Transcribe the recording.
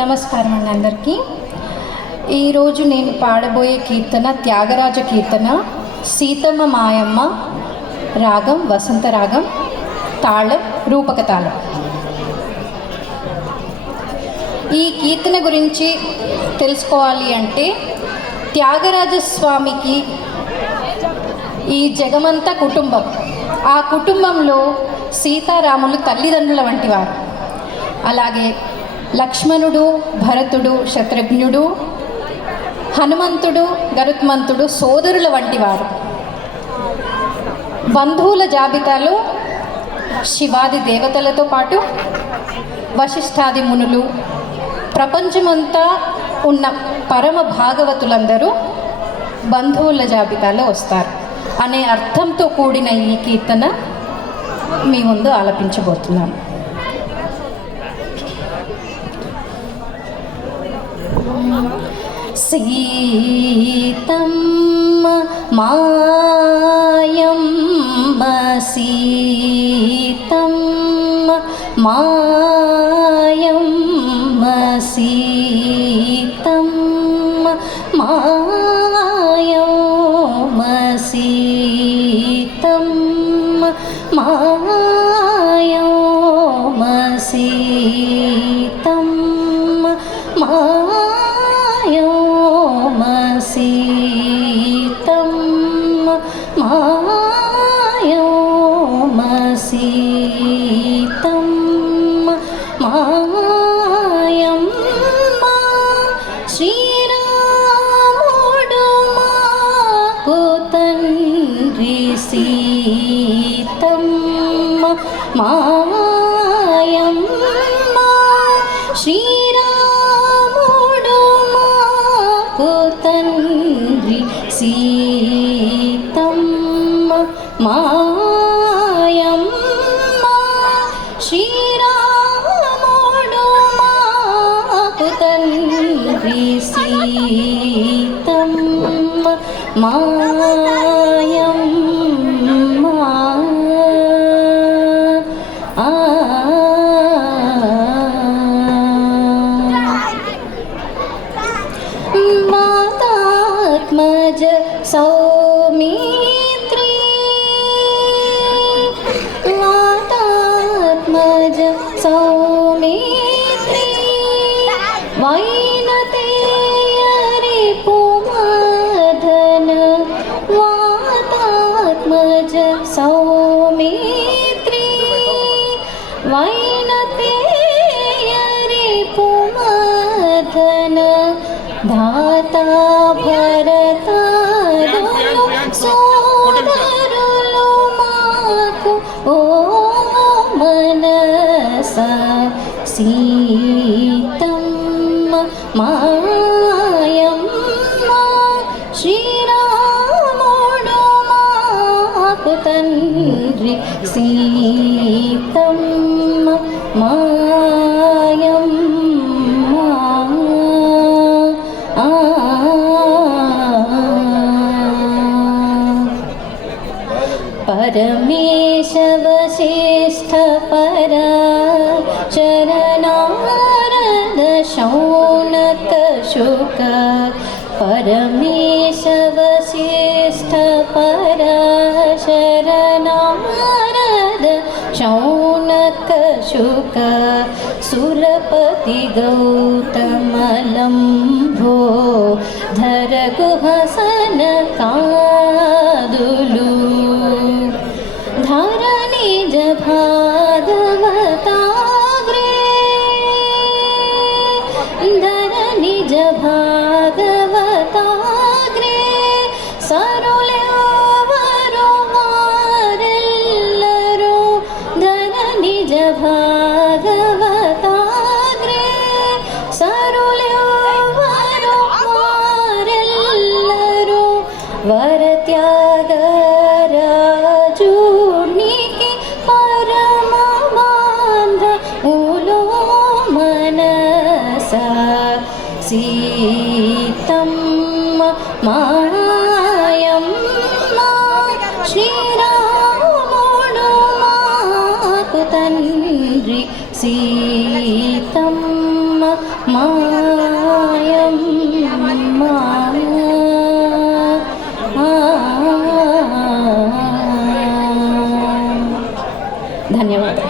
నమస్కారం అండి అందరికీ. ఈరోజు నేను పాడబోయే కీర్తన త్యాగరాజ కీర్తన, సీతమ్మ మాయమ్మ, రాగం వసంత రాగం, తాళం రూపక తాళం. ఈ కీర్తన గురించి తెలుసుకోవాలి అంటే త్యాగరాజస్వామికి ఈ జగమంతా కుటుంబం. ఆ కుటుంబంలో సీతారాములు తల్లిదండ్రుల వంటి వారు. అలాగే లక్ష్మణుడు, భరతుడు, శత్రుఘ్నుడు, హనుమంతుడు, గరుత్మంతుడు సోదరుల వంటి వారు. బంధువుల జాబితాలో శివాది దేవతలతో పాటు వశిష్ఠాది మునులు, ప్రపంచమంతా ఉన్న పరమ భాగవతులందరూ బంధువుల జాబితాలో వస్తారు అనే అర్థంతో కూడిన ఈ కీర్తన మీ ముందు ఆలపించబోతున్నాను. సీతమ్మ మాయమ్మ, సీతమ్మ మాయమ్మ, సీతమ్మ మాయమ్మ, సీతమ్మ మాయమ్మ, సీతమ్మ మాయమ్మ, సీతమ్మ మాయమ్మ, సీతమ్మ మాయమ్మ. శ్రీరాముడు మాకు తండ్రి, సీతమ్మ మాయమ్మ. శ్రీరాముడు మాకు తండ్రి, సీతమ్మ మాయమ్మ. శ్రీరాముడు మాకు తండ్రి, సీతమ్మ మాయమ్మ. మాతాత్మజ సౌమిత్రి, మాతాత్మజ సౌమిత్రి, వైనతేయరి పుమధన, మాతాత్మజ సౌమిత్రి, వైనతేయరి పుమధన, ధాతా భరతాదులు సోదరులు మాకు ఓ మనస, సీతమ్మ మాయమ్మ. శ్రీరాముడు మాకు తండ్రి, సీతమ్మ మాయమ్మ. పరమేశ వశిష్ఠ పరాశర నారద శౌనక శుక, పరమేశ వశిష్ఠ పరాశర నారద శౌనక శుక, సురపతి గౌతమలంభో ధర గుహసన కాదులు, ధరణిజ భాగవతాగ్రే, ధరణిజ భాగవతాగ్రే, సరులెవరు వారెల్లరూ, ధరణిజ భాగవతాగ్రే, సరులెవరు వారెల్లరూ, వరత్యాగరాజునికి పరమ బాంధవులో మనస, సీతమ్మ మాయమ్మ. శ్రీరాముడు మాకు తండ్రి, సీతమ్మ మాయమ్మ ధన్యవాదాలు.